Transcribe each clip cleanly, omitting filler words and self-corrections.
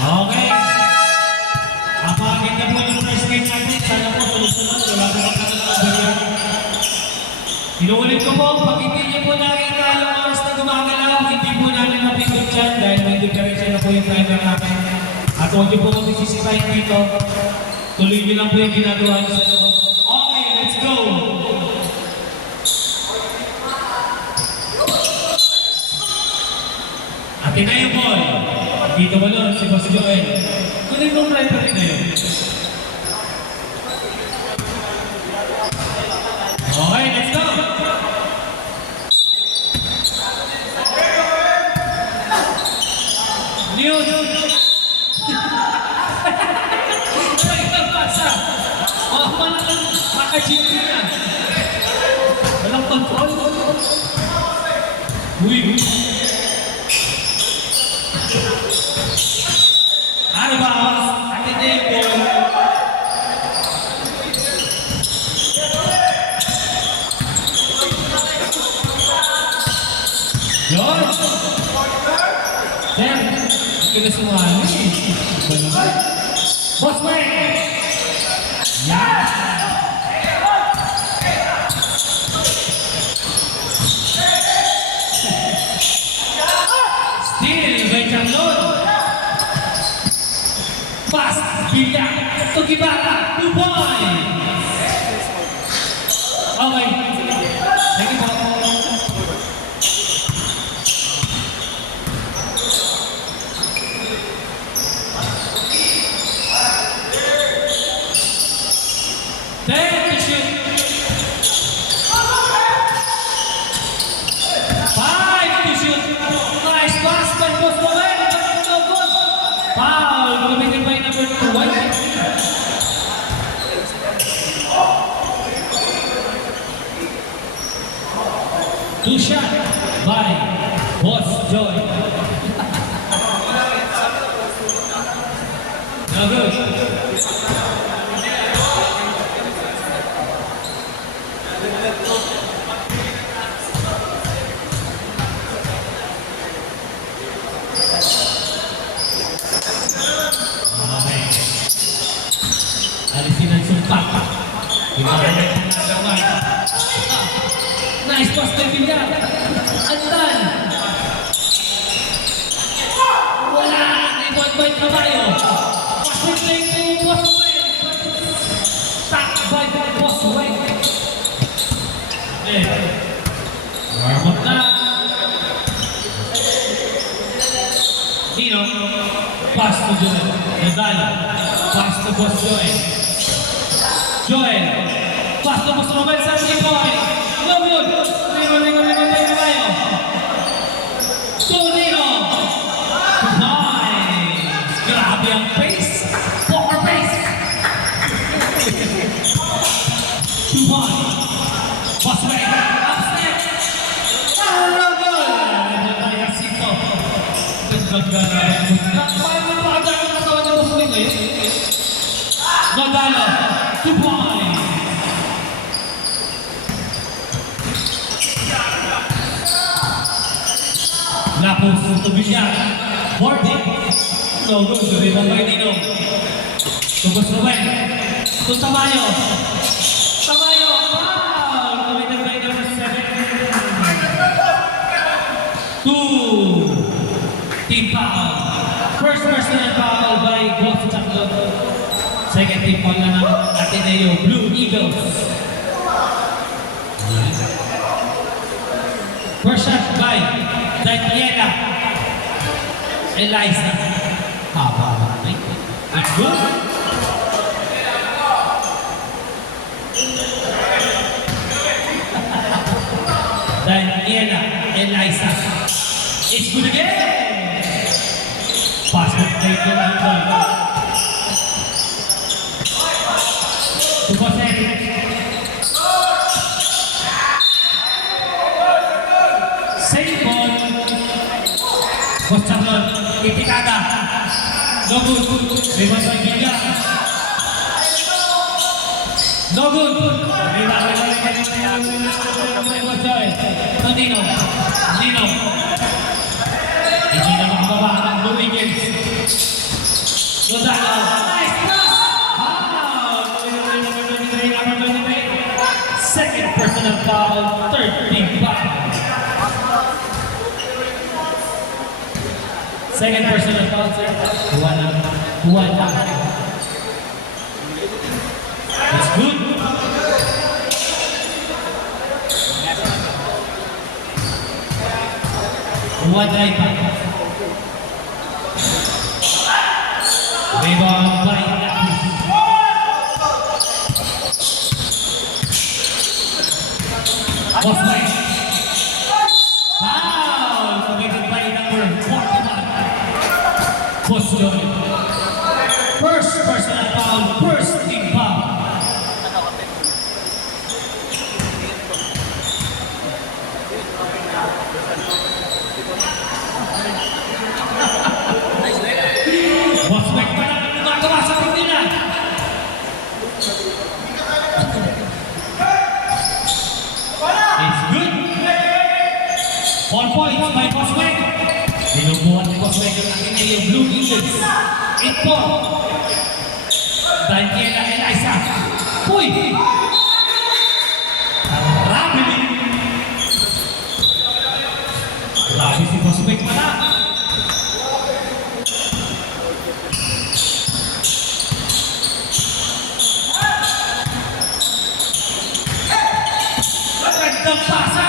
Okay. Apagin na po yung first game natin. Sana po sunod-sunod. Wala ka lang na inuulit ko po, pag hindi niyo po nakita yung oras na gumagalaw, hindi po namin mapindot dyan dahil may diferensya na po yung timer natin. At huwag niyo po magsisisipahin dito. Tuloy niyo lang po yung ginagawa niyo sa loob. Okay, let's go! Atin na yung ball. Dito mo nun, si Boss Joel. Kunin mong referee na yun. Okay, let's go! News! Ay, nabasa! Oh, maka-chip na. Walang control. Uy! Ano ba? Atin na yung ball. Yun! Sir, hindi na sumali. Iba naman. Boss Wayne! Yan! Still, may Changlon. Fast, bilang, Tugibata, 2 points! Okay. Thank you po. Two shot by Boss Joy. No good. Okay. Alisin ang sumpak. Nice pass kay Villar. Andan. Wala. Ibot-bot kabayo. Passing to Boss Wayne. Tack by Boss Wayne. Warm-up na. Dino. Pass to Joel. Nadal. Pass to Boss Joel. Joel. Pass to Boss Robert sa Boy. Grabe ang pace! Poker pace! 2-1. Boss Wayne, upstep! Ayasito! Paano mo pakagano ang katawan ng Boss Wayne ngayon? Nadalo! 2 points! Lapos to Villar. Boarding. No good. Rebound by Dino. To Boss Ruben. To Tamayo. Tamayo. Foul. Committed by number 7. 2. Team foul. First personal foul by Boss Changlon. Second team foul na ng Ateneo Blue Eagles. First shot by Daniela Eliza. Haba. It's good. Daniela Eliza. It's good again. Pass it taken on point. To Boss Wayne. Same ball. Boss Changlon, itikada. No good. Rebound by Villar. No good. Rebound by Boss Joy. To Dino. Dino. Hindi na makababa ng Blue Eagles. Lozano. Nice cross! Number 23. Second personal foul, third team foul. Second personal foul, sir. One. That's good. One drive back. Rebound by Lapis. Bosman. Foul committed by number 41. Boston. First personal foul, first team foul. Bosman pa lang ang gumagawa sa pagdilan. It's good. 4 points by Bosman. Dinubuhan ni Bosman yung aking na yung Blue Eagles. 8-4. Daniela Eliza. Uy! Traveling. Grabe si Bosman pala. Gandang pasa!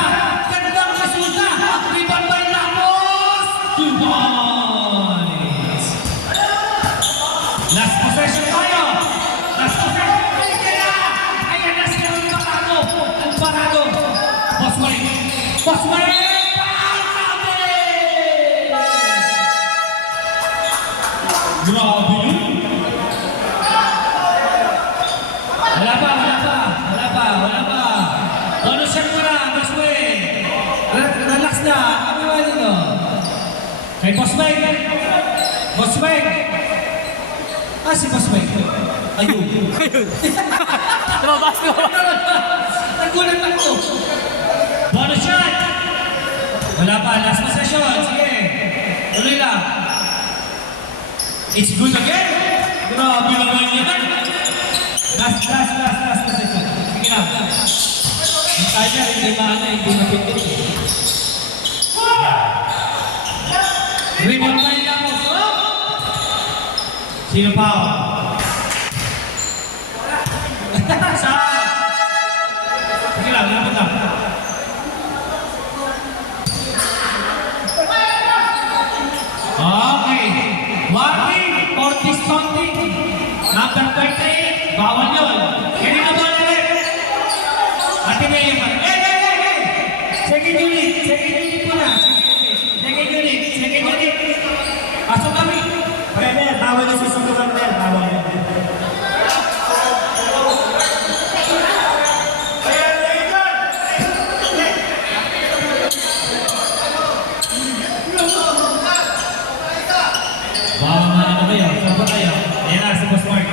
Gandang resulta! Rebound by Lamos! 2 points! Last possession tayo! Last possession! Ayan na siya ang parado! Ang parado! Bosman! Bosman! Foul natin! Grabe yun! Wala pa! Ano siya mo na, Bosman? Relax na, kami wala no. Kay Bosman! Bosman! Ah, si Bosman. Ayun. Lumabas ko. Nagulat ako. Bonus shot! Wala pa, last possession. Sige. Tuloy lang. It's good again. Grabe naman yan. Last possession. Sige lang. Yung timer, hindi maana, hindi napindot. Rebound tayo lang po. Sino pa? Saan? Sige lang, lapit lang. Okay. Warning, Ortiz Tonting. Number 38, bawal yun. Kanina ba ulit? Ate Mayo pa. Second unit po na. Second unit. Pasok kami. Pwede, bawal yung susundukan din. Bawal yun. Bawal na ano kayo? Saan ba kayo? Ayan na, si Boss Mark.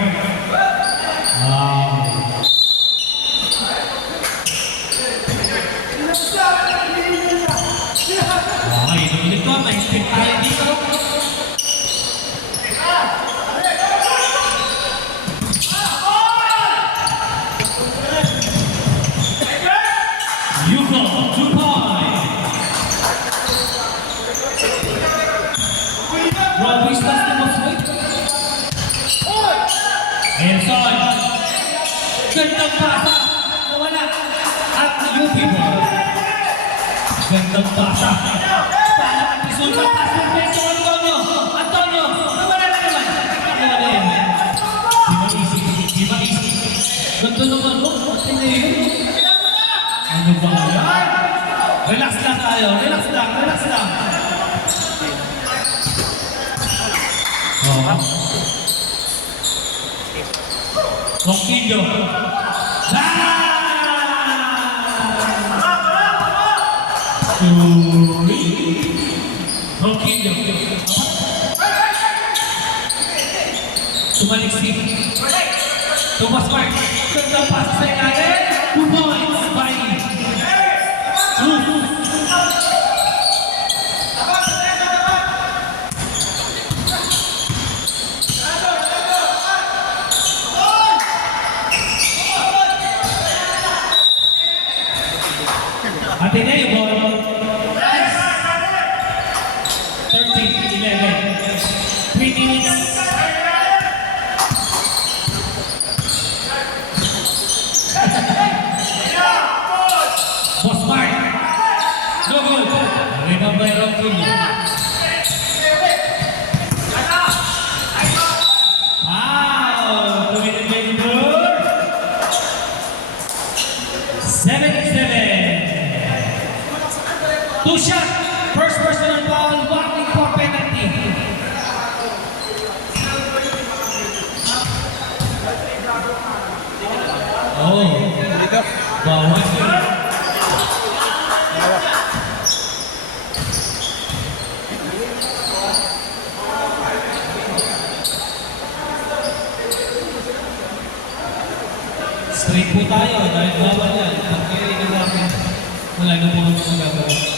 Okay, inulit ko. May step tayo dito. Yuko, 2 points. Robbie starts the most weight. Enson. Gandang pasa. Nawala. At yung people. Gandang pasa. Parang isulta pa sa peso. Antonio. Nawala na naman. Nawala yan. Di maisip. Ganda naman. Ano yun? Ano ba yan? Relax lang tayo. Relax lang. Ronquillo. Ronquillo. Sumaliksi. Thomas Mark. Gandang pasa sa ilalim. 2 points by Cruz. Ateneo ball. 13-11. 3 minutes. Boss Mark. No good. Rebound by Ronquillo. Wow! 7-7. 2 shot. First personal foul. Walking for penalty. Oh. Bawal yun. Straight po tayo dahil bawal yan. Pag kayo inagapin, wala na po kami magagawa.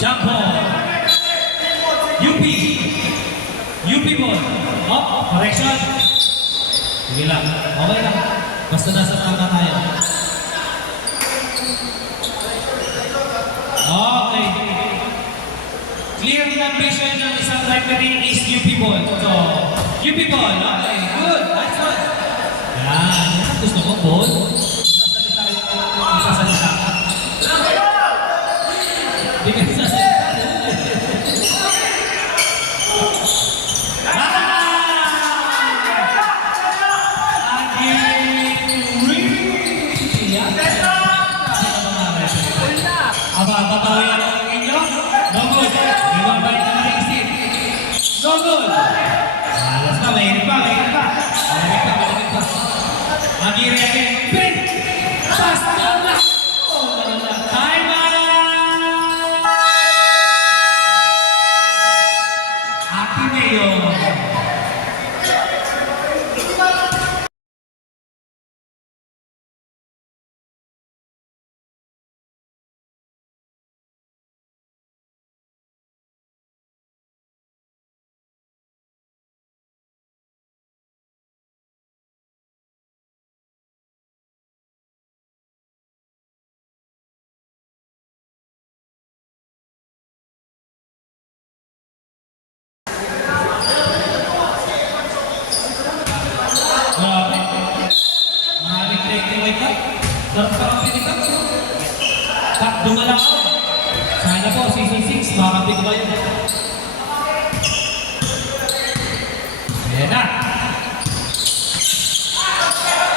Jump ball. UP. UP ball. Up. Correction. Sige lang. Okay lang. Basta nasa tama tayo. Okay. Clear ng vision ng isang referee is UP ball. So, UP ball. Okay. Good. That's one. Yan. Yan. Gusto ko ball. Isasalita ko. Isasalita. Hindi ka isasalita. Babawi ang inyo. No good. Ibang balik na rin isip. No good. Alas pa, mainit pa, mainit pa. Mainit pa, mainit pa. Magiri again. Pin! Pass! Time out! Ateneo. Grabe. Maraming taking away ka. Sarap ka ang pinikap. Tak, dumala ako. Sana po, season 6, makakapit ko ba yun? Ayan na.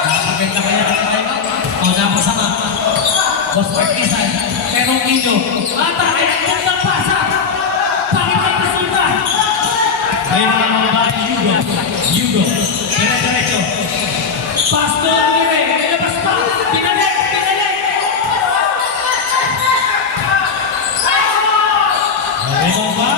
Napaganda kaya na tayo. O, napasama. Boss Marquezan. Pero Ino. Atake! Kung nagpasa! Bakit kayo resulta? Ayun na mga bahay. Yugo. Yugo. Diretso. Pasto Aguirre. Ilabas pa. Pinalik. Ayun ba?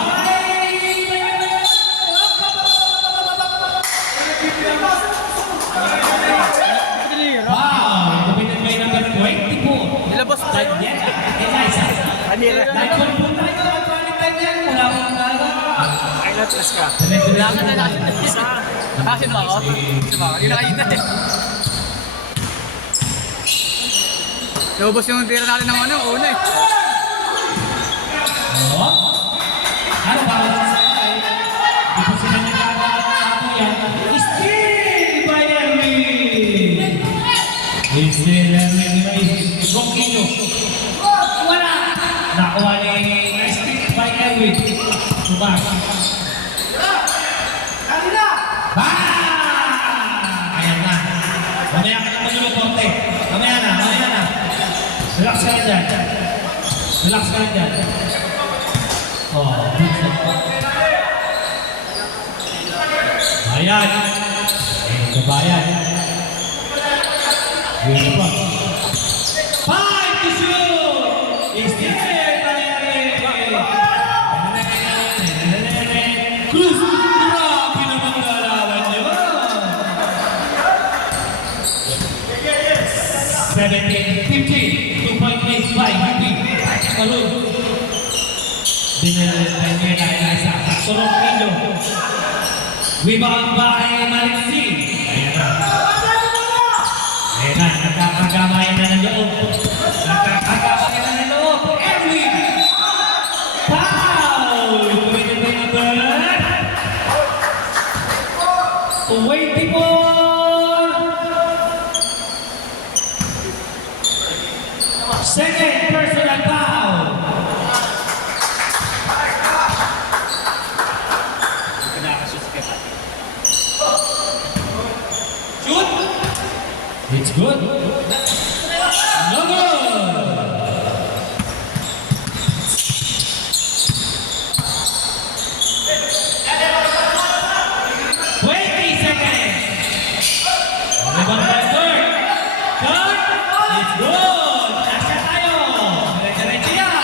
Wow. Dominant by number 24. Nilabas pa tayo. Daniela. Eliza. Kanila. Dahil kung punta ito, nagpalit ganyan. Wala akong nagagawa. Ay, natras ka. Diretso. Wala ka na natin. Bakit ba ako? Di ba? Hindi na kayo na eh. Naubos yung tira natin ng ano, una eh. Oh? Ano ba? Di ba sila nagkakaroon yan? Still by Erwin! Still Erwin by Ronquillo. Wala! Nakuha ni Still by Erwin. Subas. Ayan na. Mamaya ka na magulo, Ponte. Mamaya na. Relax ka lang dyan. Oh, bayan. Bayan. Yun pa. 5 to shoot! Is there? Cruz! Grabe naman lalawan nyo. 17-15. 2.8 by UP. Malun. Dinalalan niya na Eliza. Turong Ino. Rebound by Maliksi. Ayan na. Ayan na, nagkakagamayan na ng loob. Nagkakagamayan na ng loob. Erwin! Foul! 24! Second personal foul! Shoot! It's good. No good. 20 seconds. Rebound by third. Third. It's good. Nasa tayo. Dire-diretso yan.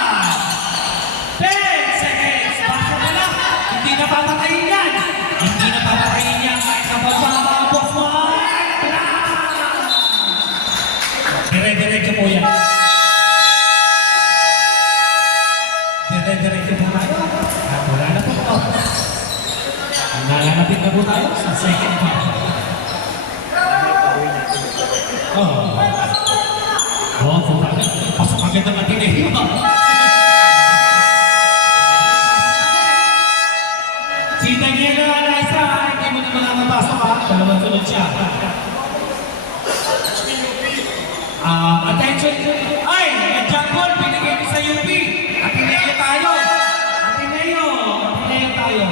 10 seconds. Basta mo lang. Hindi na papatayin yan. Hindi na papatayin yan. Kahit kapag boss mo. Dire-diretso po yan. Dire-diretso po tayo. At wala na po ito. Nalalapit na po tayo sa second half. Oh. Oh, puta. Pasok agad ang atin eh. Si Daniel Alaisa, hindi mo na makakapasok ha. Dalawang sunod siya. Attention! Ay! Nandiyan ball! Binigay ko sa UP! Atineo tayo! Atineo! Atineo tayo!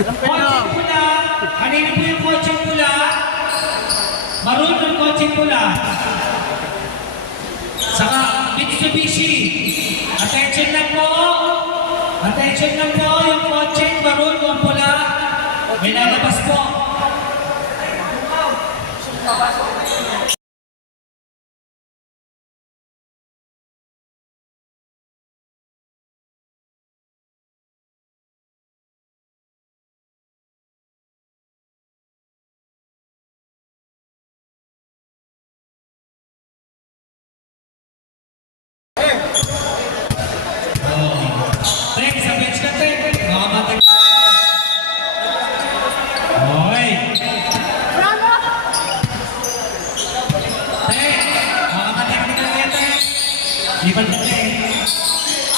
Coaching pula! Kanina po yung coaching pula? Maroon ng coaching pula. Saka Mitsubishi. Attention lang po! Attention lang po! Yung coaching maroon ng pula. May lalabas po. Tek, sa bench ka, Tek. Baka matag... Okay. Tek, baka matag-technical ka, Tek. Lipat ka, Tek.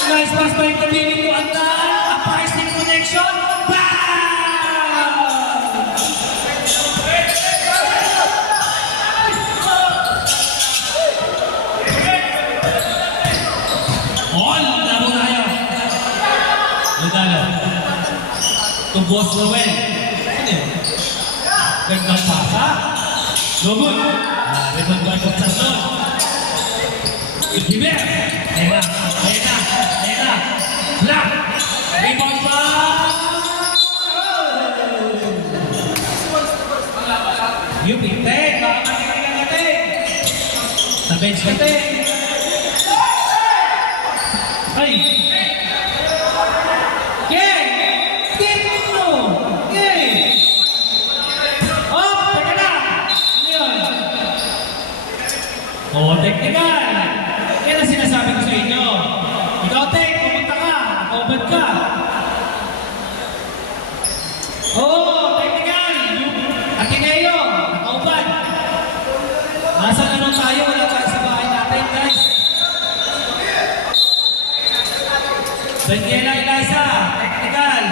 Nice pass by Camille to Andan. A pricing connection. Bam! All, labo tayo. Nadalo. To Boss Noel. Ano yun? Gandang pasa. Lobot. Rebound by Boss Sasson. Giver. Ayan na. Ayan na. Ayan na. Black. Rebound by... UP. Tek. Baka matigil ka, Tek. Sa bench ka, Tek. Ay! Gay! Dito mo! Gay! Oh! Teka na! Ano yun? Oh, technical! Yan ang sinasabi ko sa inyo. Ikaw, Tek, pumunta ka. Nakaubad ka. Oh, technical! Yung Ateneo, nakaubad. Nasa laro tayo, wala tayo sa bahay natin, guys. Daniela Eliza, technical.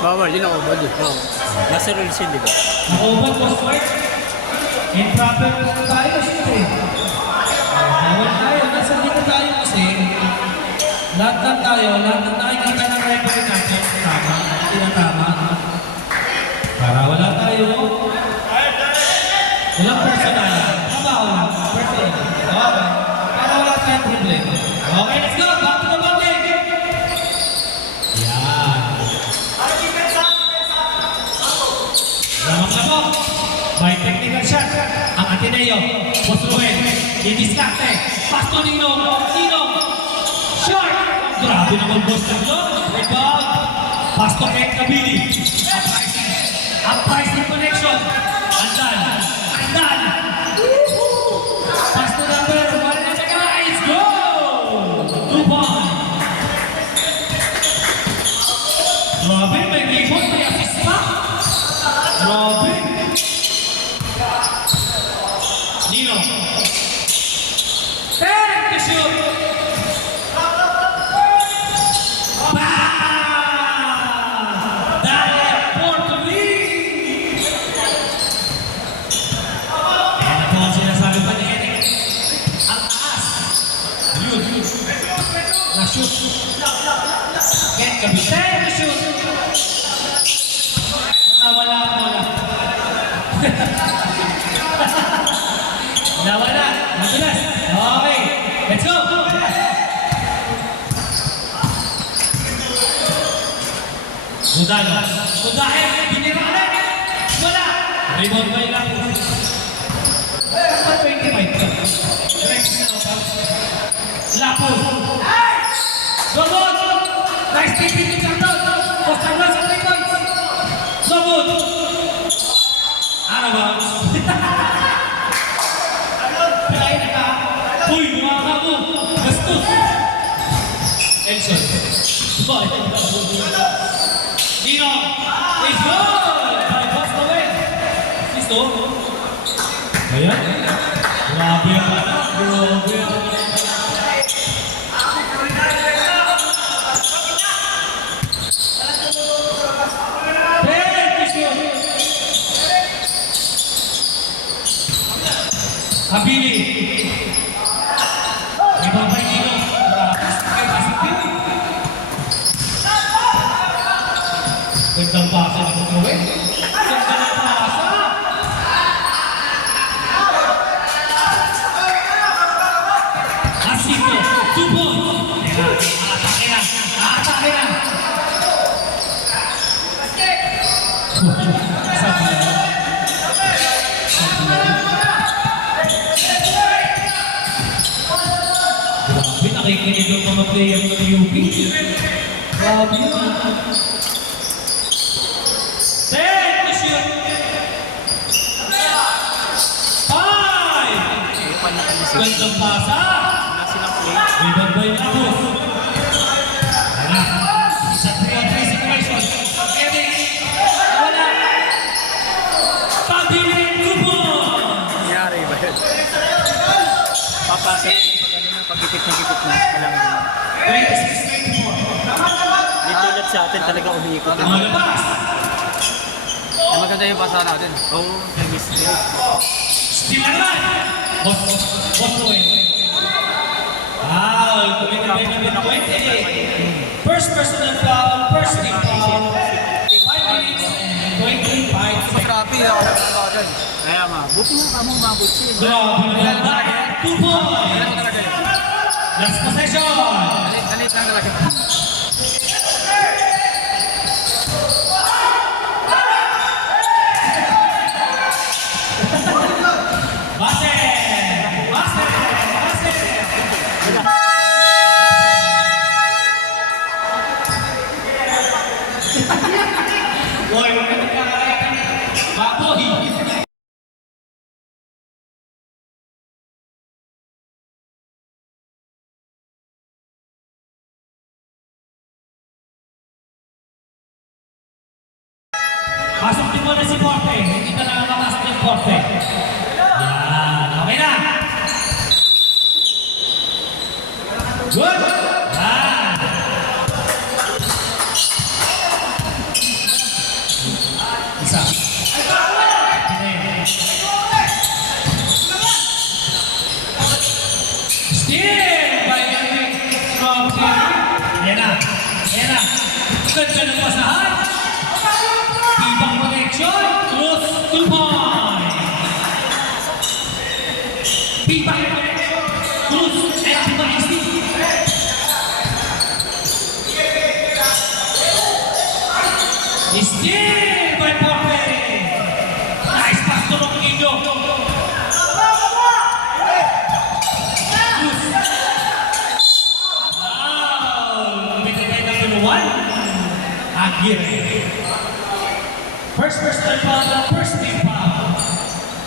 Bawal, yun ako ba? Nasa rules yun, di ba? Nakaubad po, Sport. Improper tayo, siyempre. Bawal tayo, nasa dito tayo kasi lahat ng nakikita ng referee natin, tama, tinatama. Para wala tayo, walang personal. Trabaho lang, personal. Okay. Para wala tayong problema. Okay, let's go! Back to the ball game! Yan. Lamang na po. By technical shot. Ang Ateneo. Boss Ruel. Didiskarte. Pass to Ninong. Ninong. Short. Grabe naman boss Ninong. Rebound. Pass to Ken Kabili. Uprising connection. Andan. Andan. Pass to number 1. Guys, go! 2 points. Grabe, may rebound, may assist pa. Grabe. Kapitay, shoot! Nawala ang bola. Nawala. Madulas. Okay. Let's go. Budano. Budahin. Binira ka na. Wala. Rebound by Lapus. 25. Lapus. Gobot. Nice taking it down. Postangan sa 3 points. Gobot. Ano ba? Palain na ka. Uy, bumaka mo. Gastos. Elson. Dino. It's good. Bypass the way. Sisto. Ayan. Grabe ang ano. Grabe ang Habili. Ibang bay dito. Gandang pasa na kung gawin. Gandang pasa. Asito. 2 points. Atake na. Atake na. Sabi na. Grabe, nakikinig yung mga player ng UP. Grabe yun. Ten, to shoot. 5. Gandang pasa. Rebound by Lapus. Wala. Isa 3-on-3 situation. Kevin. Wala. Pabiling 2 points. Nangyari ba yun? Papasok yung pag-gipit na kailangan din. 26-24. Dito ulit sa atin talaga umiikot. Malabas. Eh, maganda yung pasa natin. Oo, nag-miss. Still alive. Boss Cohen. Wow, tumitibay na ng 28. First personal foul, first team foul. 5 minutes and 25 seconds. Grabe ako agad. Kaya nga, buti nga ka mong mabot siya. Grabe na lang. 2 points. Alam mo talaga yun. Last possession. Dalit lang talaga. Base. Base. Base. Boy, Baboy. Pasok din mo na si Porte. Hindi ka na makasok yung Porte. Yan. Okay na. Good. Yan. Isa. Still by Eric from Kerry. Yan na. Yan na. Ganda ng pasahan. Ibang connection. Close to point. Ibang connection. Close. And ibang instinct. Still by Porte. Nice pass to Ronquillo. Wow. Binigay na tulungan. Aguirre. First personal foul, first team foul.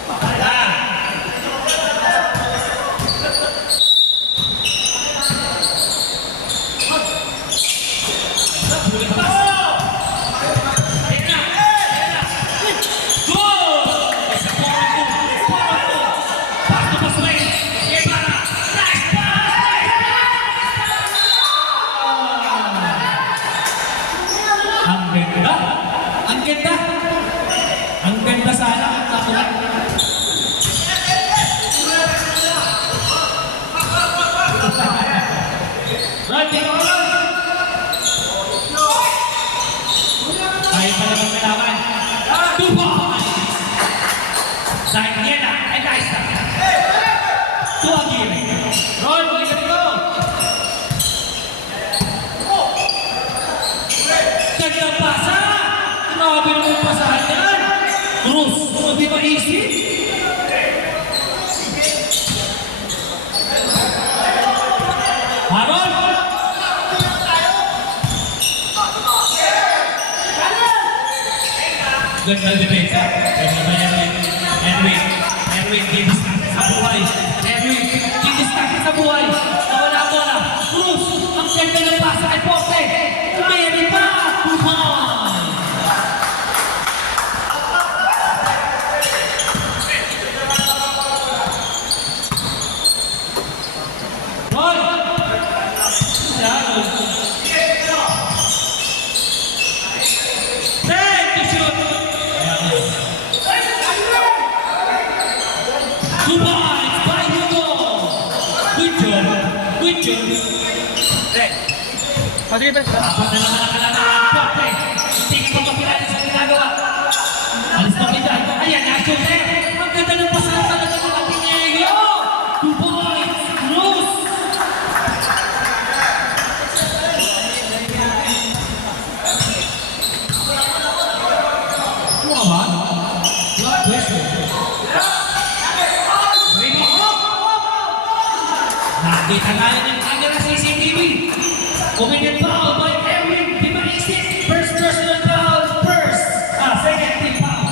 Wala. Bulit pass. Ang ganda. Ang ganda sana. Right, take on. ng kalaban. 2 points! Dahil yan na, ay guys na. 2 Aguirre. Ron, ligat ko! Gandang pasa! Grabe naman pasahan yan! Cruz, di ba easy? Haron! Ganda depensa. Ganda ba Erwin? Erwin, didiskarte sa buhay. Erwin, didiskarte sa buhay. Nawala bola. Cruz, ang ganda ng pasa kay Poste. Mary pa! 2 points! Hoy! Saan? Ten to shoot! Two points by Hugo! Good job! Good job! Sige, pre. Apat na naman ang kalaban ng Pote. Tingin mo kapilala sa ginagawa. Alis na kita. Ayan, na-shoot eh! Ang ganda ng pasahan talaga ng ating Ego! 2 points! Cruz! Ano ba? Blood pressure. Nakita tayo ng camera sa CCTV. Committed foul by Erwin Dimaisis. First personal foul. Second team foul.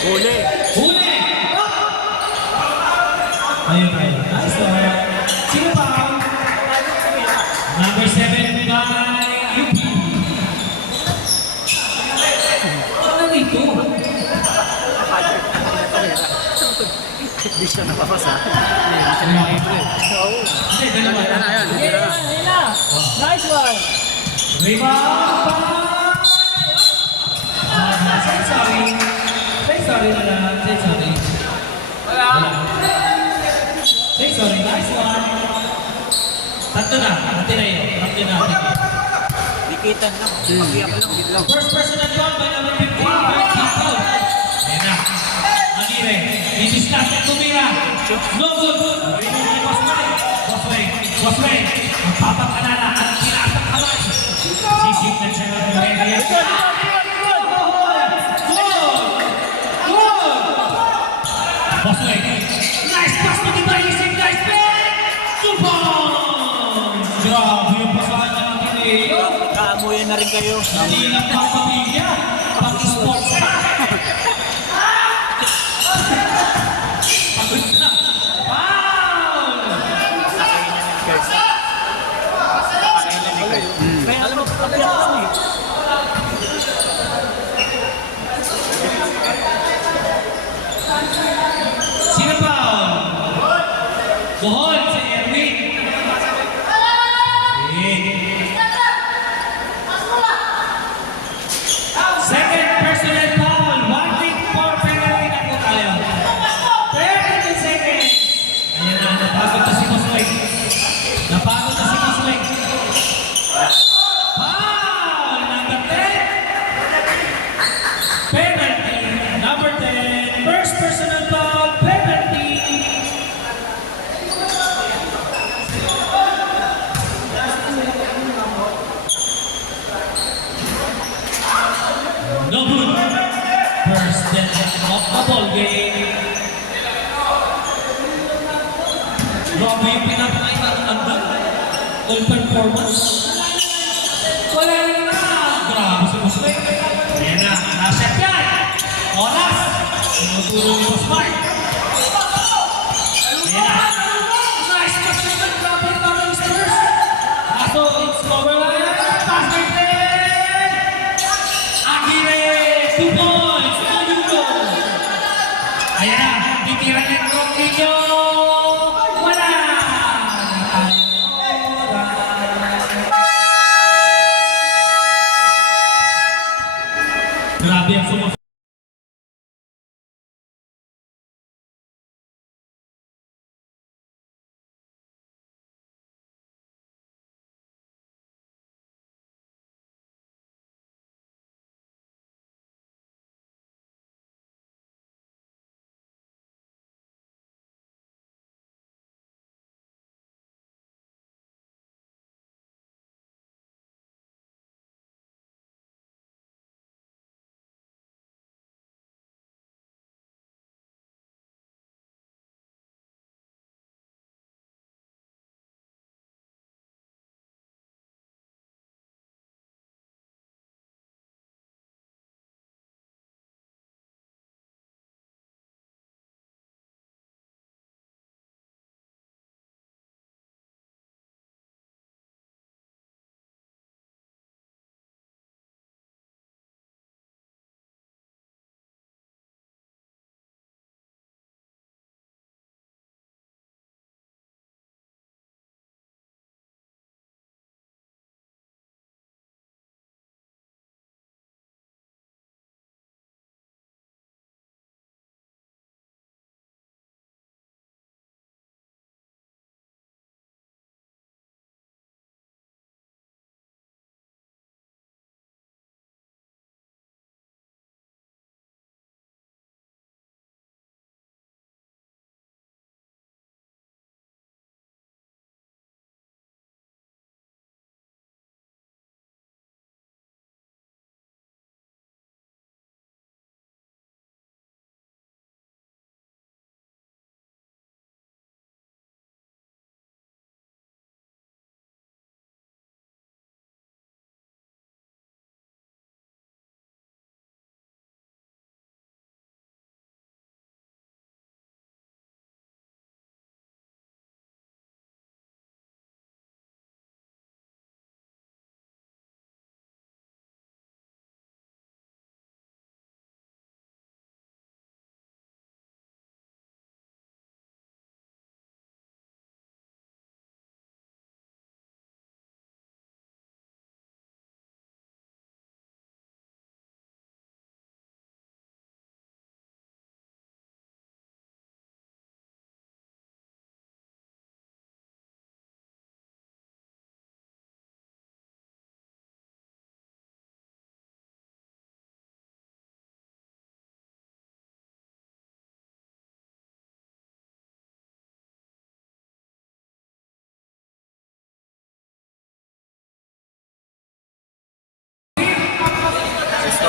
Huli. Huli! Ayun. Nice one. Sino foul? Number 7 by UP. Ano ito? Hindi siya napapasa. Hindi siya nakipre. Oo. Hindi, dalawa. Ayan. Nice one! Rebound by... Say sorry. Say sorry na lang. Say sorry. Wala. Say sorry. Nice one. Tatlo na. Tatlo na yun. Tatlo na. Dikitan lang. Pakiyak lang. Biglang. First personal foul by number 15 by Tito. Ayan na. Aguirre. Didiscarte tumira. No good. Rebound by Bosway. Bosway. Magpapakanala at tinaas ang kamay. Sisip na siya ng Henry. Bosway. Nice pass to the Baising. Nice pick. 2 points. Grabe yung pasahan ng Aguirre. Kaamuyan na rin kayo. Hindi lang papabigya, pang-sports pa. Pagod na. Foul! Guys. Alam mo, pakiyak lang eh. Sino foul? Buhon si Erwin. Second personal foul. 1 week for penalty na po tayo. 32 seconds. Ayan na, napagod na si Bosway. Napagod na si Bosway. Foul! Number 10. Penalty. Number 10. First personal foul. Penalty. No good. First death of the ball game. Grabe yung pinapakita ng andal. All performance. Wala na. Grabe si Bosway. Ayan na. Nasa yan. Oras. Tinuturo ni Bosway. Ayan na. Nice pass naman. Grabe yung mga Spurs. Kaso, it's over na yan. Pass right there. Aguirre. 2 points. Ayuno. Ayan na. Titira niya ng Ronquillo. Wala. Grabe ang sumunod.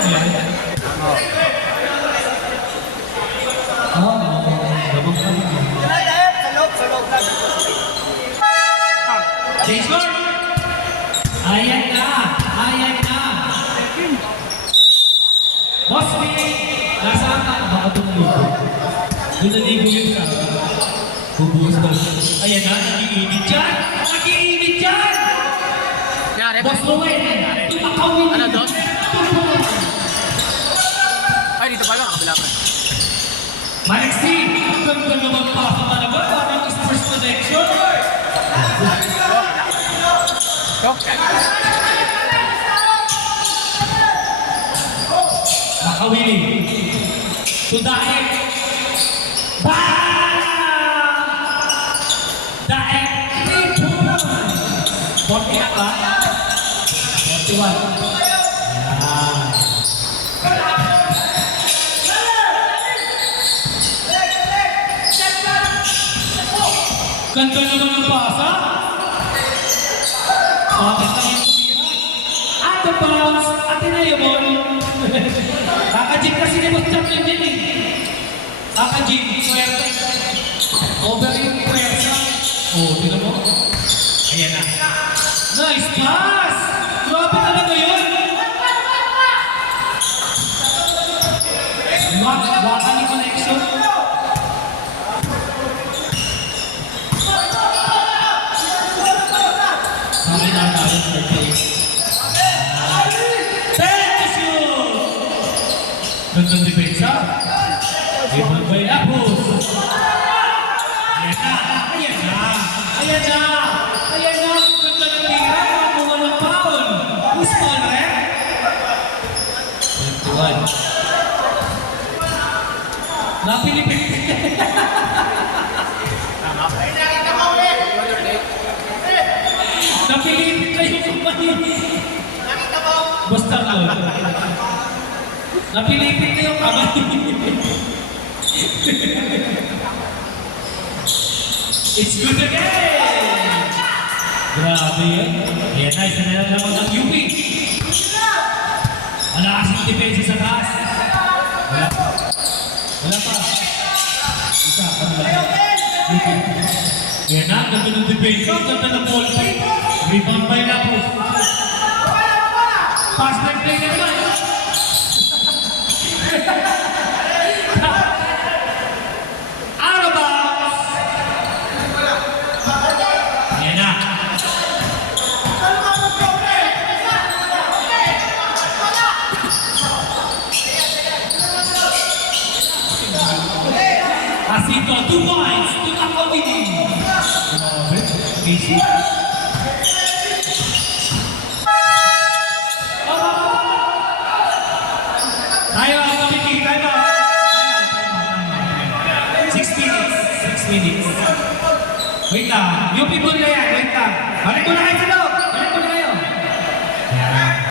yan? Oo, gabang pa rin yan. Change court! Ayan na! Ayan na! Boss me! Nasaan ka? Baka tumuligo. Doon naligo yun ka. Bubuhos daw siya. Ayan na, nagiinit dyan! Nagiinit dyan! Nangyari? Boss Rowen! Tumakawin! Ano, Dos? Ay, dito pala, kabila pa. Malexi! Ang ganda naman pa sa talaga. Parang first connection. Makawili. Sudaik. Bam! Daik. 3 points. 40 na ba? 41. Yan. Ganda naman ang pasa. Bakit na yung tumira? Out of bounds. Atenayabon. Kakajig kasi ni Boss Champion din eh. Kakajig. Swerte. Over yung pwersa. Oh, tignan mo. Ayan na. Nice pass! Grabe talaga yun. Waka ni connection. Sabi na tayo sa place. Thank you! Gandang depensa. Ibang by Lapus. Ayan na! Ayan na! Ayan na! Ayan na! Ganda ng tira! Mga ng foul! Who's foul, rep? 21. Napilipin. Napilipin na yung kumali. Basta ko. Napilipin na yung kamay. It's good again! Grabe yan. Yan na, isa na lang naman ang UP. Wala kasing depensa sa taas. Wala pa. Wala pa. Isa, kanila. UP. Yan na, ganda ng depensa, ganda ng ball play. Rebound by Lapus. Pass and play na naman. Out of bounds. Yan na. Asito, 2 points. Tumakawin. Casey. Tayo, Tomiki, tayo. 6 minutes. 6 minutes. Wait lang. Yung people na yan, wait lang. Balik mo na kayo sa loob. Balik mo na kayo. Yan.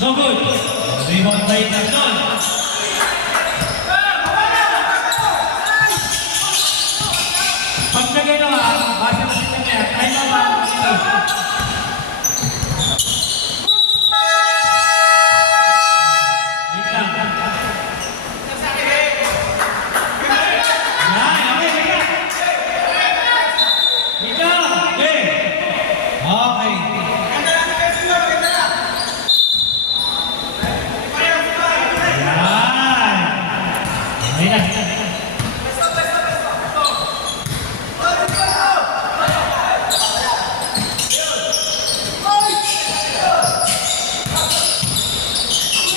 No good. Rebound by Tagnon. Pag na gano'n basta na sila kaya, tayo na ba?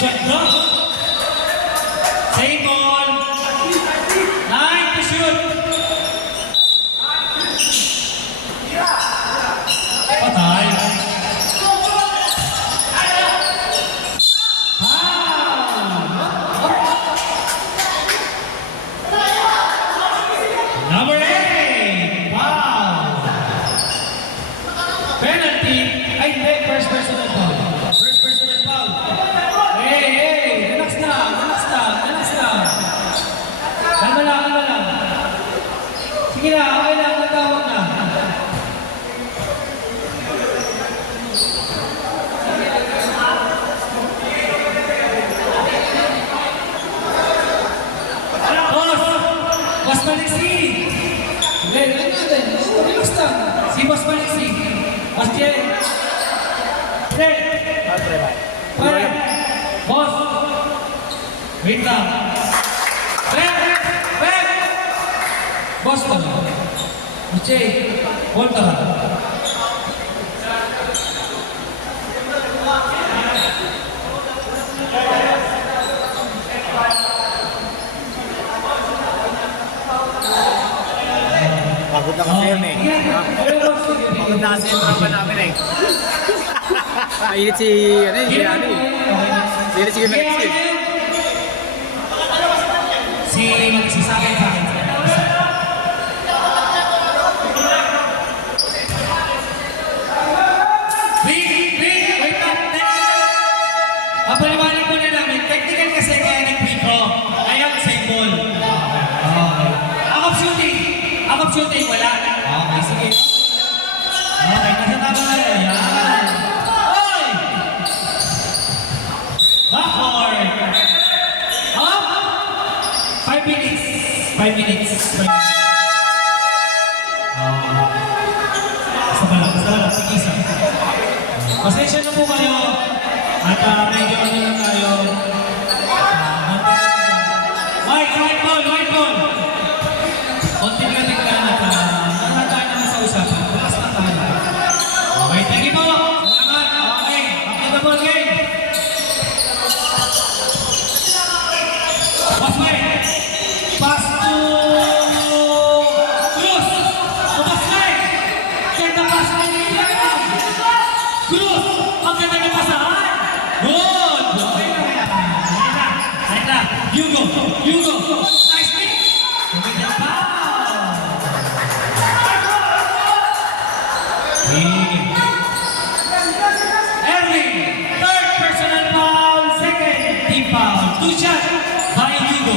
Wait lang. Same ball. 9 to shoot. Patay. Number 8. Wow. Penalty. Ay, hindi. First personal foul. First personal foul. Hey, relax na. Relax na. Relax na. Kalma lang, kalma lang. Sige na, okay lang. Matawag na. Boss Maliksi! Relax natin. Relax lang. Si Boss Maliksi. Boss Jay. Jay. Pare. Boss. Wait lang. Back! Boss ka na. Boss Jay. Hold ka na. Pagod na kasi yun eh. Pagod na kasi yung tropa namin eh. Mainit si, ano eh, si ano eh. Mainit si Gimmelix eh. Si sa akin. Wait lang. Papaliwanag ko na namin. Technical kasi kaya nag-free throw. Ayaw same ball. Akop shooting, wala. Okay, sige. Okay, nasa tama na yun. Yan. Oy! Backboard. Up! 5 minutes. 5 minutes. Basta lang. Sige, isa. Pasensya na po kayo. At medyo ano lang tayo. White ball. Konti nga tingnan at nanatay naman sa usapan. Bukas na tayo. Okay, thank you po. Salamat. Okay, pakita po again. Pass right. Pass to Cruz. Pass right. Ganda pass right. Cruz. Ang ganda ng pasahan. Good. Okay na. Hugo. Nice pick. Ganda pa. Erwin, third personal foul, second team foul. 2 shots by Hugo.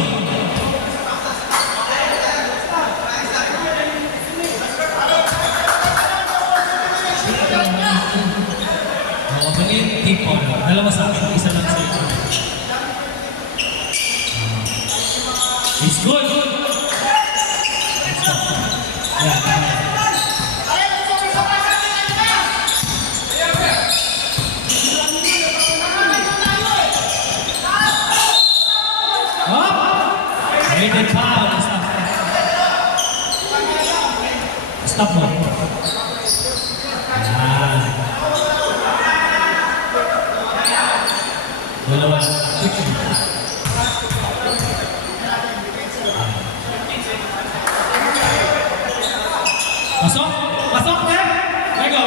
Team foul. Dalawa sa akin, isa lang sa ito. It's good. Yeah. Rated foul. Stop mo. Dalawa. Pasok na. Go.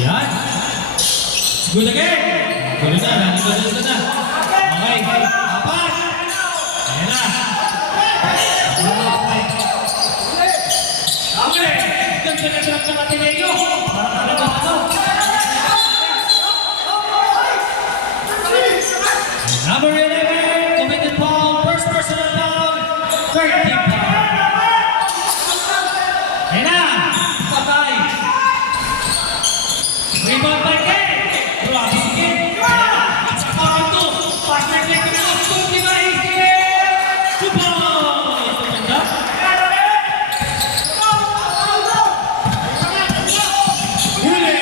Yan. It's good again. Good na. Okay. Apat. Ayan na. Okay. Ganda na drop ng Ateneo. Para talaga ano. Rebound by Ken. Grabe si Ken. At sa parang to. Pass na Ken. Kung di ba Ken? Subay! Ito ganda. Huli!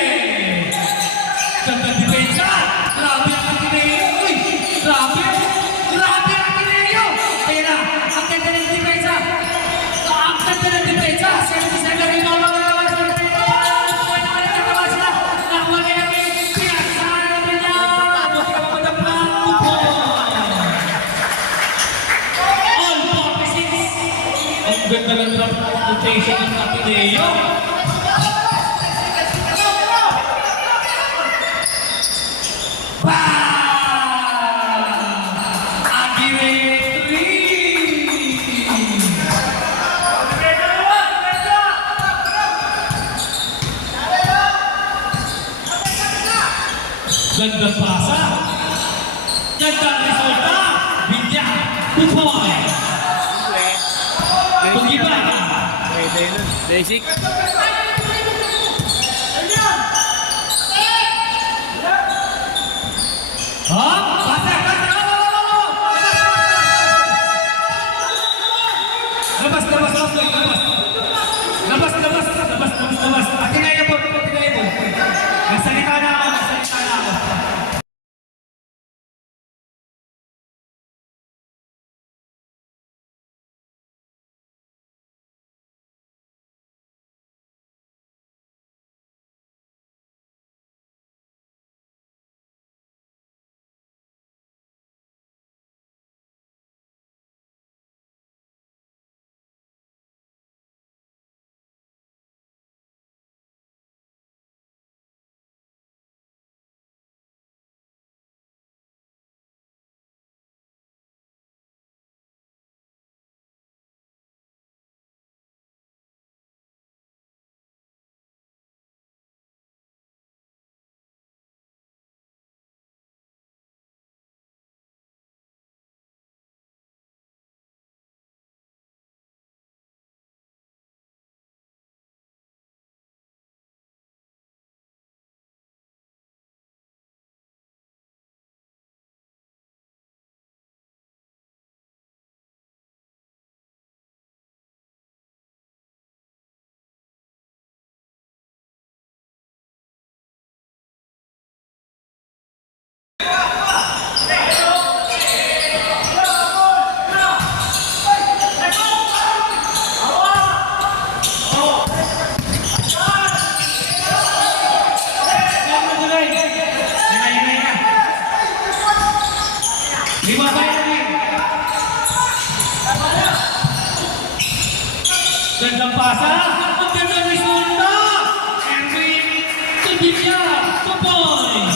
Ganda depensa. Grabe ang Ateneo. Uy! Grabe! Grabe ang Ateneo! Kaya na, ang ganda ng depensa. Ang ganda ng depensa. Siyempre sa gabi mo ganda ng rotation ng Ateneo. Aguirre 3. Ganda pasa. Ganda resulta. Bigyan. 2 points. Pag-iba. Pwede nun. Basic. Ha? Basta! Labas! Atinaya po! Nasalita na ako! Gandang pasa. Ang gandang resulta. Henry Tudibia. 2 points.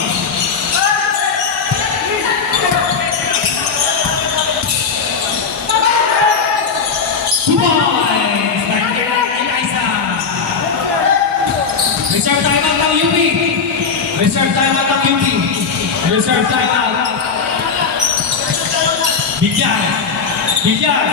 Reserve timeout ng UP. Reserve timeout ng UP. Reserve timeout. Bigyan. Bigyan.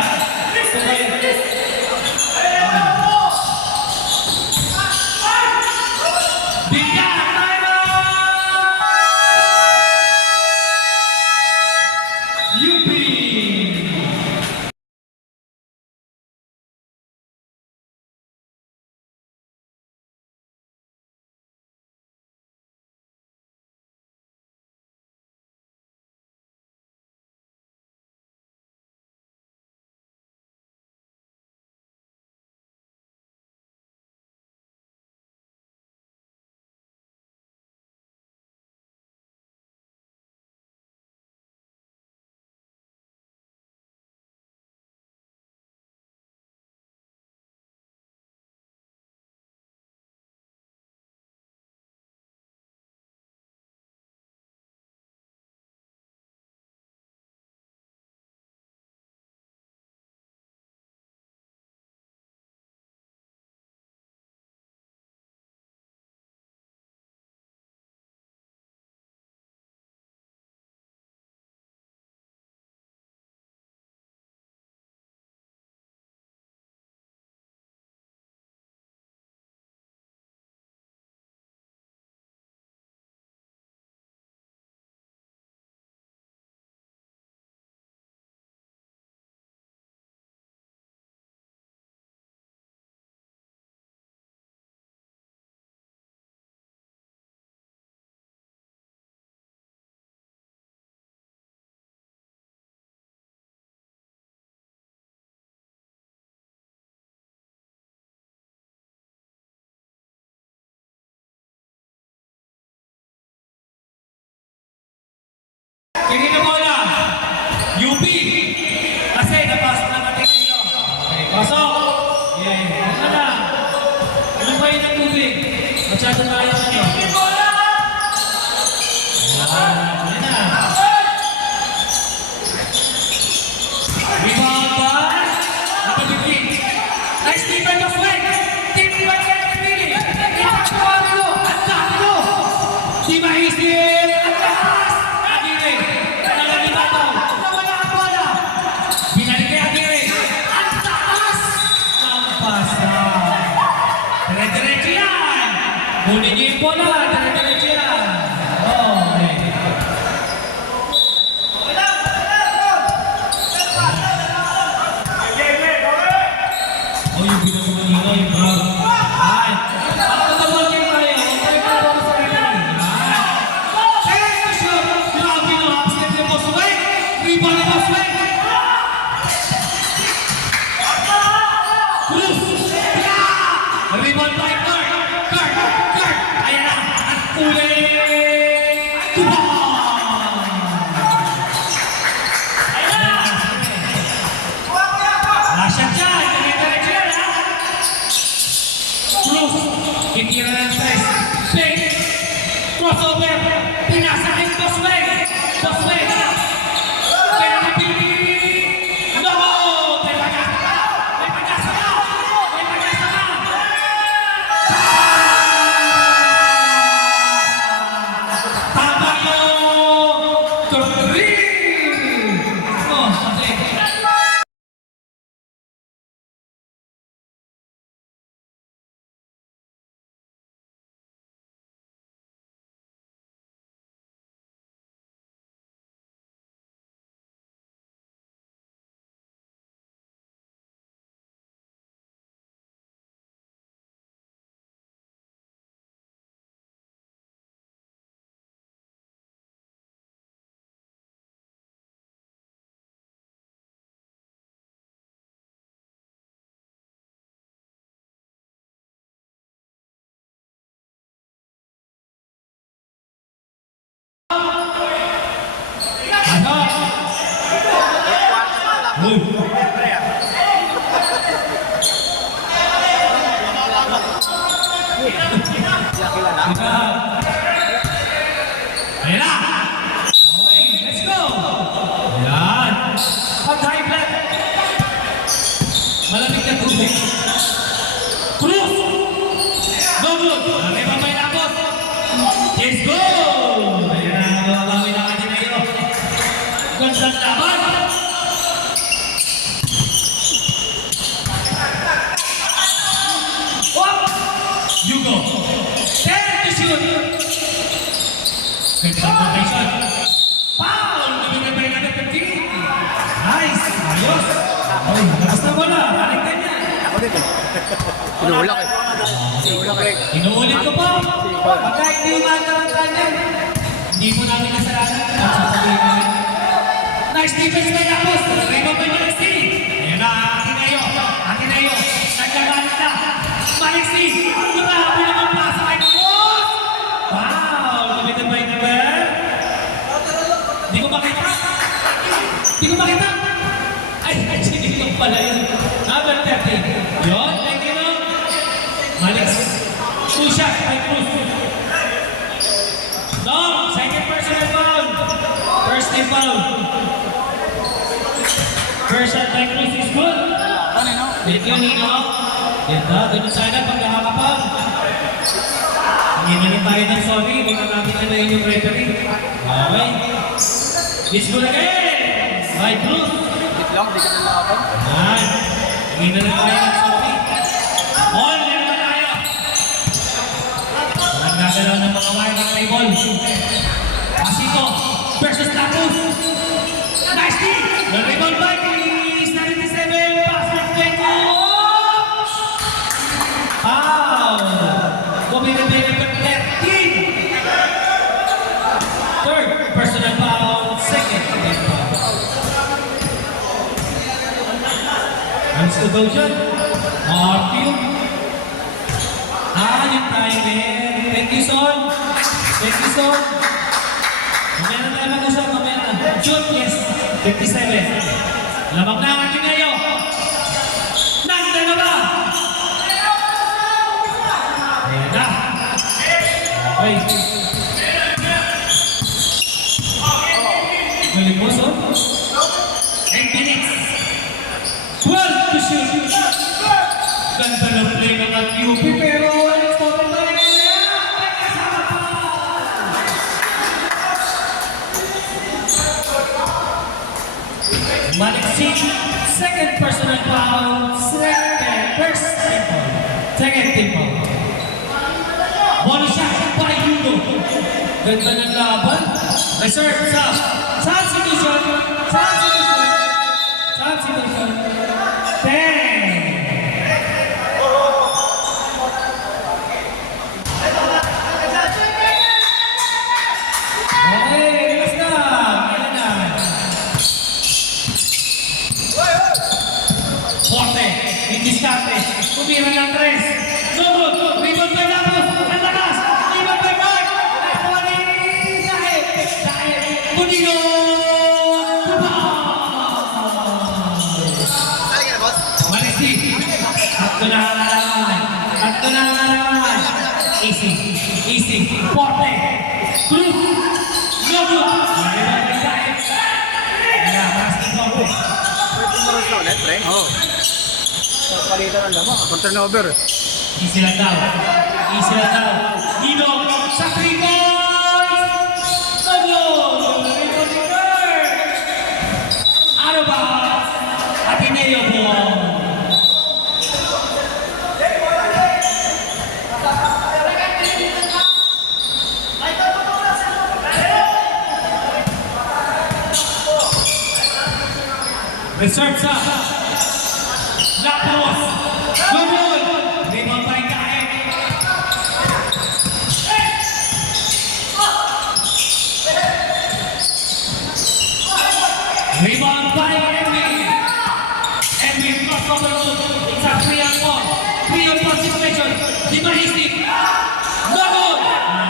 Tingin na bola. UP. Kasi napasok na natin kayo. Okay, pasok. Yeah. Ano na? Ano pa yun ang tubig? Masyado tayo sa inyo. Ayan na. Rebound by Nakabigin. Nice defense of Weng. Team defense of Pili. Itakbo. Atakbo. Di maisip. Atas. Aguirre. Nalagitato. Nawala ang bola. Binalik kay Aguirre. Atas. Nampasa. Dire-diretso yan. Kunin niyo yung bola. Dire-diretso yan. Okay. Oh, yung binagawa nila, yung brown. Ay! Ako tawagin tayo. Tayo na ako sa referee. Ay! Kaya siya! Grabe na upset ni Boss Weng! Rebound ni Boss Weng! Cruz! Yeah! Rebound by Kurt! Kurt! Ayan na! At ulit! Kubang! Nasya dyan! Dire-diretso yan, ha? Cruz! Kitira ng stress. Fake! Crossover! Pinasa kay Boss Weng! Boss Weng! Penalty! No! May pag-asa ka! May pag-asa ka! May pag-asa ka! Tama yung three! Oh, okay. Ano? Uy! Ayan na! Okay, let's go! Ayan! Pag-high blood! Malamig na tubig. Cruz! No good! May pamay na ako! Let's go! Ayan na, gawagawin na natin ngayon. Gandang laban! Hugo! 10 to shoot! Gandang location! Foul! Nabigay na ng 15! Nice! Ayos! Ay, labas na bola! Balik ka niya! Ako din eh. Pinulak eh. Pinulak eh. Inuulit ko po! Pagka hindi umanda ng tandem, hindi po namin kasalanan. At sasabihin namin, nice defense by Lapos! Rebound by Malexi! Ayan na, Ateneo! Ateneo! Nagkagalit na! Malexi! Grabe naman pasa kay Cruz! Wow! Committed by Nebel! Hindi ko makita! Hindi ko makita! Ay, sinitong pala yun. Number 13. Yun, thank you. Malex. Two shot by Cruz. No, second personal foul. First team foul. First shot by Cruz is good. Ano no? Thank you, Nino. Ganda, ganun sana pag nakakapag. Hindi na rin tayo ng sorry. Hindi na natin na yun yung referee. Okay. It's good again. By Cruz. Wait lang, di ka nalaban. Ayan. Hindi na rin tayo ng sorry. All, meron na tayo. Walang gagalaw ng mga wire ng table. Pasito versus Tapos. Nice team! The rebound by is 97. Pass back to Echo. Foul! Committed by number 13. Third personal foul. Second foul. Ano sa daw dyan? Martin. Yung timer. Thank you, Son. Thank you, Son. Mamaya na tayo mag-usap, mamaya na. Shoot, yes. 57. Lamang na ang ating ngayon. Nandun na ba? Ayan na. Okay. Galing mo, so? 8 minutes. 12 to shoot. Ganda ng play ng UP, pero it's total na rin. Malexi, second personal foul, second team foul. Bonus shot by Hugo. Ganda ng laban. Reserve sa substitution. Substitution. 10. Okay, last na. Kailan na? Forte, indiskarte, tumira ng tres. No good, rebound by Lapos, ang lakas, rebound by Mark. Nakuha ni Dahil, Cunino, Malexi, tatlo na ang larawan. Easy, Forte, Cruz, no good. Rebound by Dahil. Kaya, basket Forte. Tumaros na ulit, pre. Oo. Palitan ang dama. Turnover. Easy lang daw. Nino sa 3 points! Solo! Ano ba? Ateneo po. Reserve sa Lapos. Gumul. Rebound by Daek. Rebound by Emmy. Emmy cross over loop. It's a 3-on-4. 3-on-4 situation. Di mahisip. No good.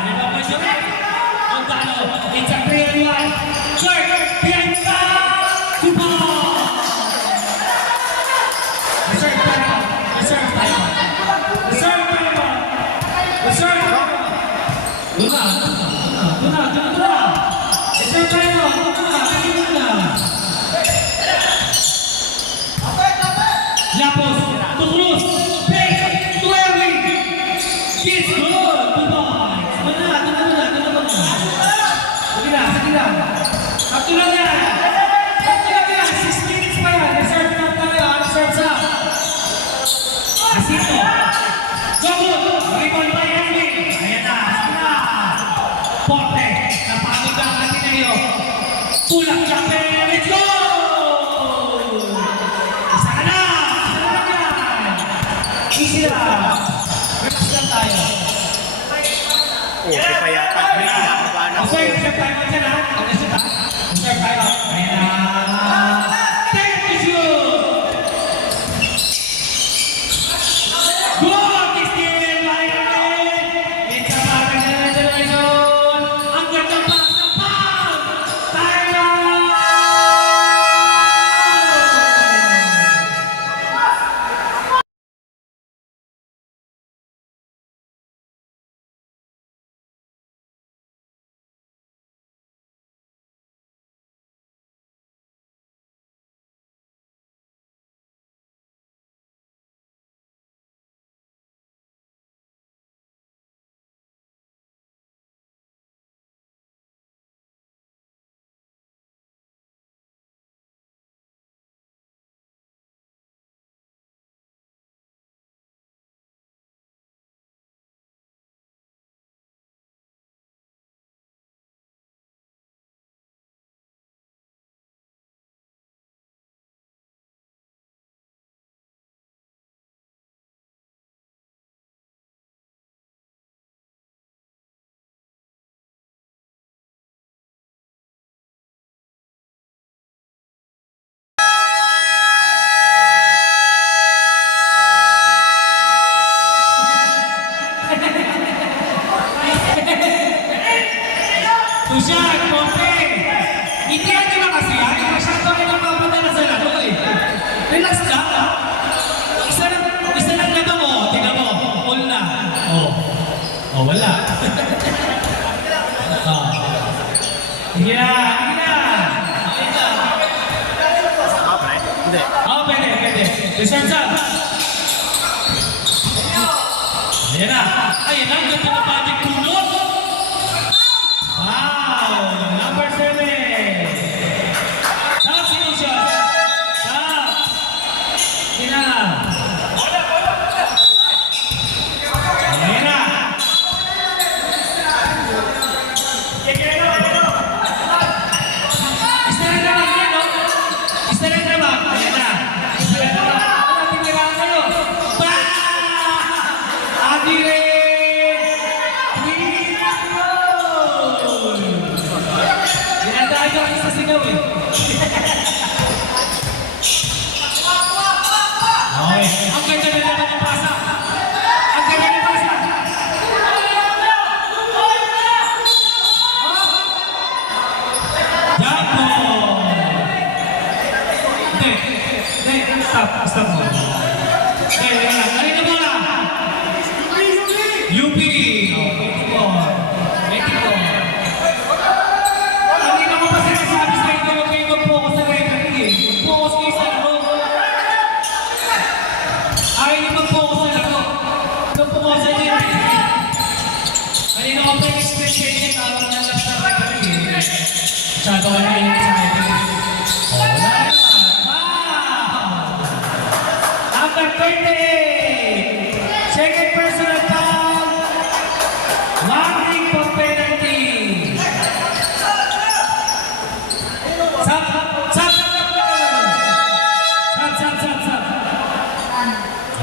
Rebound by Jure. Montano. It's a 3-on-1. Third. Behind back. Super. Lapos, to Cruz, Pay, to Erwin. Kids, good, 2 points. Sige lang. Tatlo lang yan. 6 minutes pa yan. Reserve na tayo. Reserve sa Asito. Go! Rebound by Erwin. Ayan na. Forte. Napagod ang Ateneo. Tulak siya. Let's go! Isa ka na yan. Easy lang. Relax lang tayo. Okay pa yata. May kinakabahan ako. Okay, reserve tayo mo dyan ha. Reserve tayo. Ayan na. Take to shoot! Good! Steal by Erwin. It's a bagay na generation. Ang ganda pa sa pound. Tayo! Tushar, Pompe, Itian Sige na, sige na. Ah, pre? Hindi. Oh, pwede, pwede. Reserve up. Ayan na. Ayan na, ganda na magic punot. Wow, number 7. Stop, Sinusyon. Stop. Sige na. Ayan na. Istirahat na lang yan, no? Istirahat na lang. Ayan na. Istirahat na lang. Ano, tingnan kayo. Ba! Adire! Ginandaan ko kasi sa sigaw eh. Okay. Ang ganda na naman ng pasa. Ang ganda ng pasa. Jumbo! Hindi. Hindi. Stop. Stop mo. Okay. Kanina mo na. UP! 84. 84. Hindi naman pa sinasabi sa inyo, huwag kayo mag-focus sa referee eh. Mag-focus kayo sa laro. Ayaw niyo mag-focus sa laro. Mag-focus sa inyo eh. Kanina ko pa yung explain kayo niya, tawag na lang sa referee eh. Masyado ka na yun sa referee. Wala naman. Wow! Number 38! Second personal foul! Warning for penalty! Sap! Sap! Sap! Sap!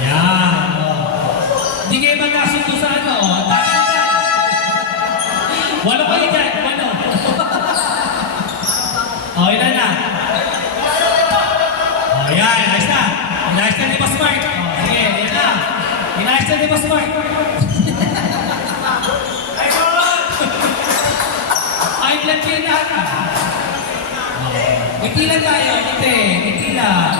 Yan! Hindi kayo magkasundo sa ano? Walo kayo dyan! Walo! O, ilan na? O, yan! Ayos na! Inayos na di ba smart? O, sige, yan na! Inayos na di ba smart? Ay, lang na! Nagtilan tayo, hindi. Nagtilan.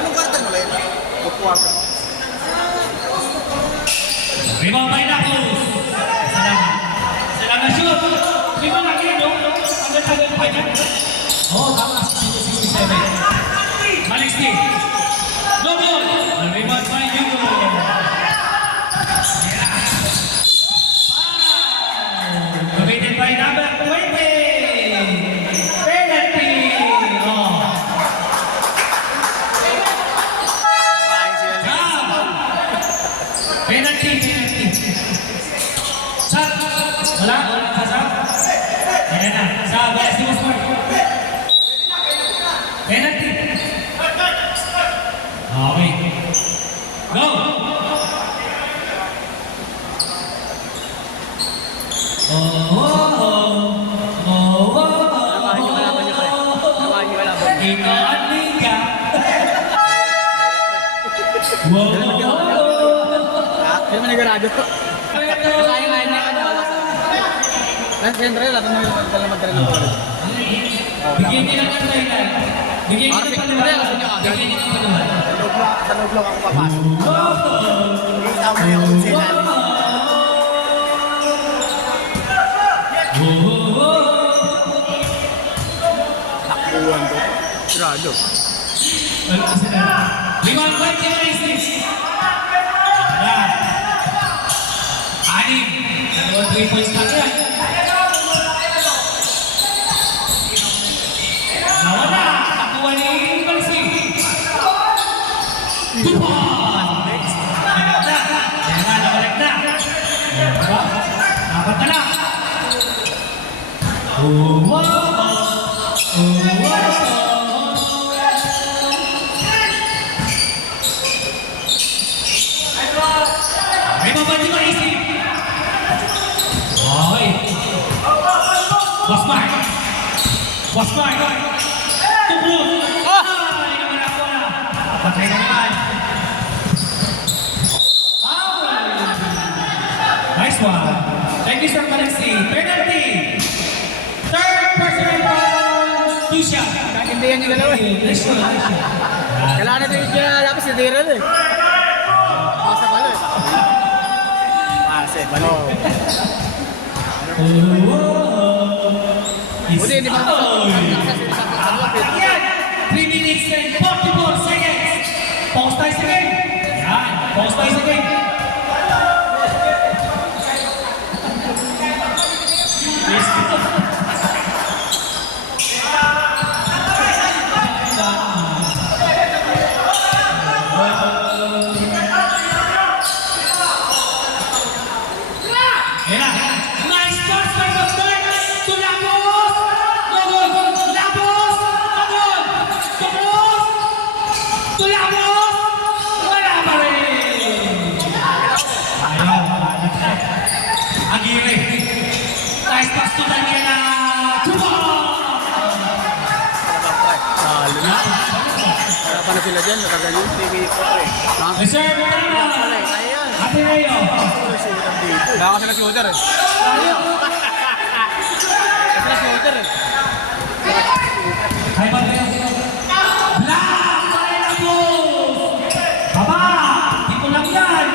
Anong kartan mo, Lela? Kukuha ka. Rebound by Lacus. Salamat. Salamat, shoot. Rebound lagi, no? Tagal-tagal pa niya. Oo, tama. 67. Malik Steve. No ball. Rebound by Hugo. Committed by number 20. Penalty. Oh. Kain sila sa Sab. Penalty. Sab. Wala sa Sab. Yan na. Sab, yes, di mo smart. Penalty. Okay. Go. Namahan yung kalaban niyo, pre. Namahan yung kalaban. Ito ang liga. Wow. Hindi naman nagurado. Kaya-kaya niya ka niya. Wala sa... Siyempre, lahat ng mga magdala ng bola. Bigyan niyo lang ng dahilan. Bigyan niyo ng Perfect. paniwala. Gusto niyo agad. Bigyan niyo ng paniwala. Sa loob lang ako papasok. Kita mo yung sila. Takbuhan ko. Grado. Limang point yung Isis. Yan. Anim. Dalawang 3 points lang yan. Nawala. Nakuha ni Ibalsi. Tupon. Yan na, nabalik na. Dapat na lang. May mabandi ba isip? Okay. Wasmar. Wasmar. Tupon. Ay, naman ako na. Patay na naman. Nice one. Thank you, Sir Galaxy. Penalty. Third personal foul. Tusha. Kaintindihan yung dalawa eh. Nice one. Nice one. Kailangan natin yung lapis na tira eh. Pasa pala eh. eh. Bali. Buti, hindi ba? Yan! 3 minutes and 44 seconds! Pause tayo sa game! Yan! Pause tayo sa game! Yan na! Nice pass by Boston! To Lapos! No good! Lapos! No good! Lapos! To Lapos! Wala pa rin! Ayaw! Aguirre! Nice pass to Daniela! Tubo! Talo na. Wala pa na sila dyan, nakaganyan. TV ko eh. Ha? Reserve time! Ayan. Ate Rayo! Baka kasi na-shooter eh. Kasi na-shooter eh. Ay, ba kayo? Black! Kaya na po! Baba! Dito lang yan!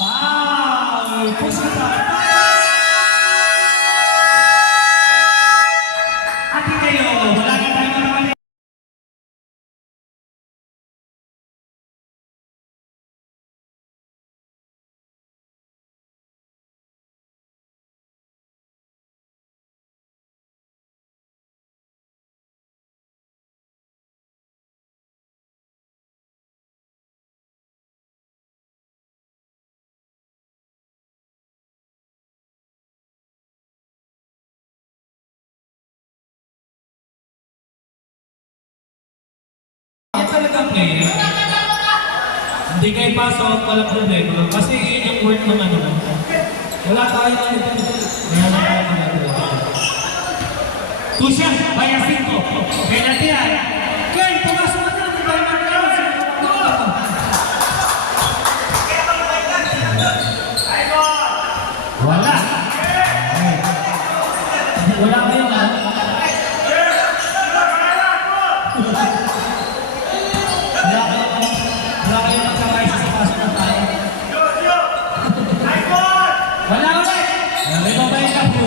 Foul! Push ka pa! Ate kayo! Wala ka tayo naman. Yan talagang player. Hindi kayo pasok, walang problema. Kasi yun yung work ng ano. Wala tayong ano dito. Wala na tayong magagawa. Tusha, bayasin ko. Penalty yan. Ken, pumasok ka na. Hindi tayo magagawa. Wala. Wala kayong ano. Wala kayong magkakaisa sa pasok na tayo. Wala ulit! May babae ka po.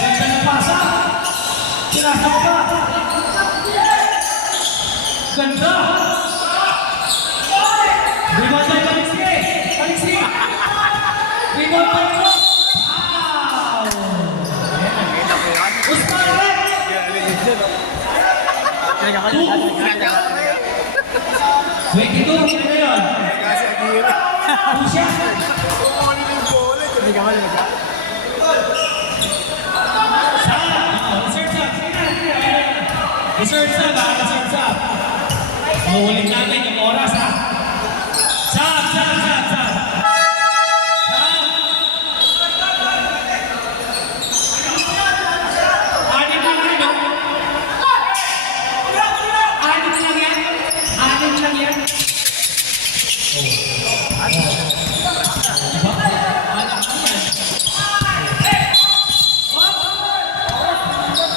Ganda ng pasa. Sinasok pa. Ganda. Rebound by Kalixi. Kalixi. Rebound by Kalixi. Wow! Usman ulit! 22, sino na yun? Pusha! Reserve sub! Reserve sub ha! Reserve sub! Mahuling natin yung oras ha! Sub! Sub! Sub! Sub! Anim lang yan, no? Anim lang yan? Anim lang yan?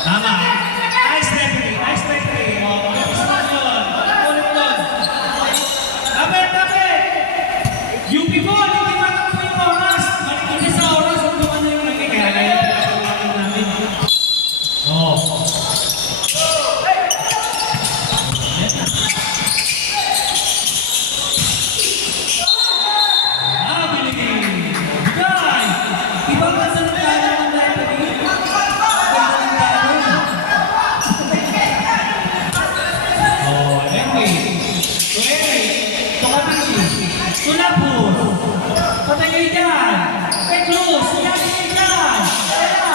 Tama. Nice referee. Nice referee. Isman yun. Ulit yun. Tapit, tapit. UP po, hindi matakbo yung oras. Matikita sa oras kung gawin na yung nagkikaya. Oh. Ah, binigay. Bigay. Ibang nasa nagkaya ng referee. Oh, anyway. Sulapur. Patay dyan. Petrus. Lagi dyan. Kaya.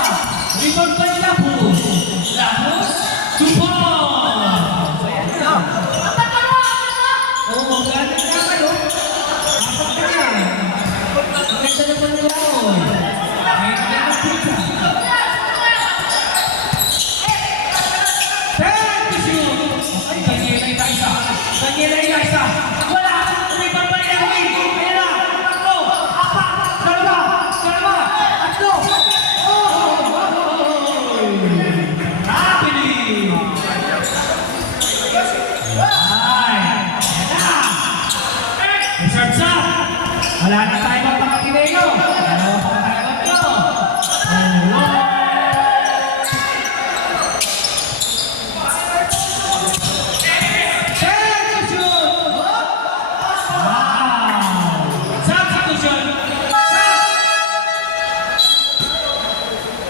Rebound pa ni Lapus. Lapus. Dupont. Oh, galing ka kayo. Apat ka yan. Ang ganda naman doon. May ganang pizza. Ay, Daniela Ilaisa. Daniela Ilaisa. Wala. Rebound pa ni Erwin. Ayan na. Tatlo. Apat. Dalawa. Dalawa. Tatlo. Happening. Ah, Wala na tayo magpakatinelo. Dalawa pa tayo ito.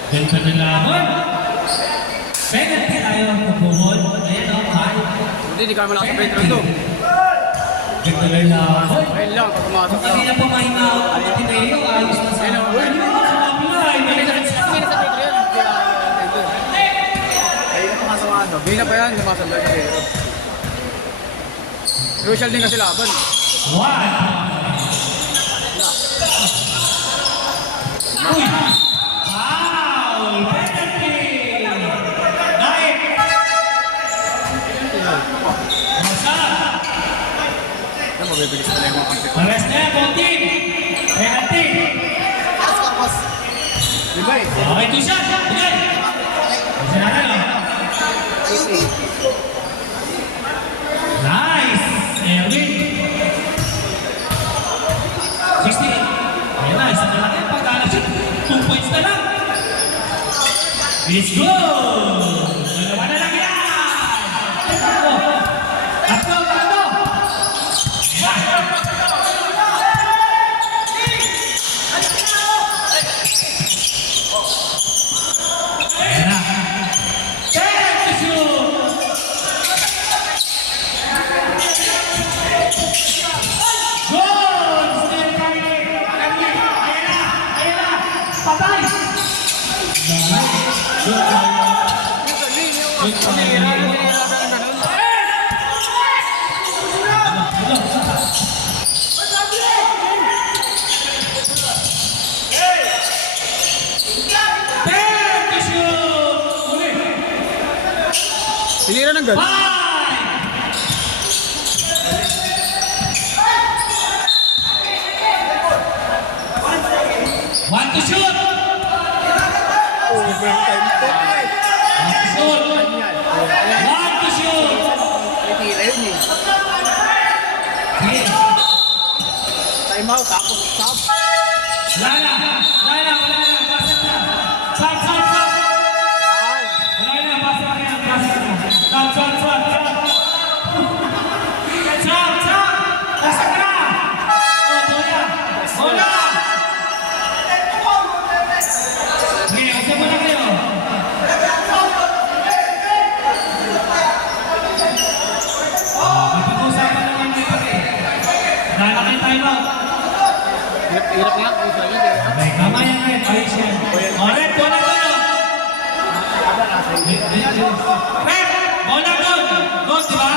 Ganda na laban. Penalty tayo ang pupuhol. Ayan o, kahit. Hindi ka malakas sa Petro to. Ganda na laban. Ayun lang, pag pumasok Hindi na pumahinga ako ng Matineo. Ayos na sa Ayun o. Apply. Hindi na sa Petro yan. Ayun na pumasok ano. Hindi na pa yan, pumasok sa Petro. Crucial din kasi laban. One. Uy! Foul! Penalty! Naik! Masarap! Ano, mabibilis pala yung mga kampi ko. Mares na yan, konting! Penalty! Diba eh? Okay, two shot! Bigay! Kasi natin, oh. Nice! Erwin! 60! Ayan na, isa na lang yan. Pagkala shoot, 2 points na lang! Let's go! Dalawa na lang yan! Tatlo! Tatlo! Ayan na! Take the shoot! Goal! Still coming! Ayan na! Ayan na! Patay! Take the shoot! Uli! Sinira ng gano'n. Five! One to shoot! Overtime to. One to shoot! One to shoot! Tira yun eh. Sige. Time out, tapos stop. Wala na! Wala na! Wala na! Basag na! Sab! Sab! Sab! Wala na! Basag na yan! Basag na! Sab! Sab! Sab! Sab! Sab! Sab! Basag na! Oh, bola! Bola! Sige, kasi mo na kayo. Ipag-usapan naman dito eh. Lalaki time out. Hirap nga, usual yun eh. Okay, tama yan rin. Ayos yan. O, Red, bola doon. Red, bola doon. Doon, di ba?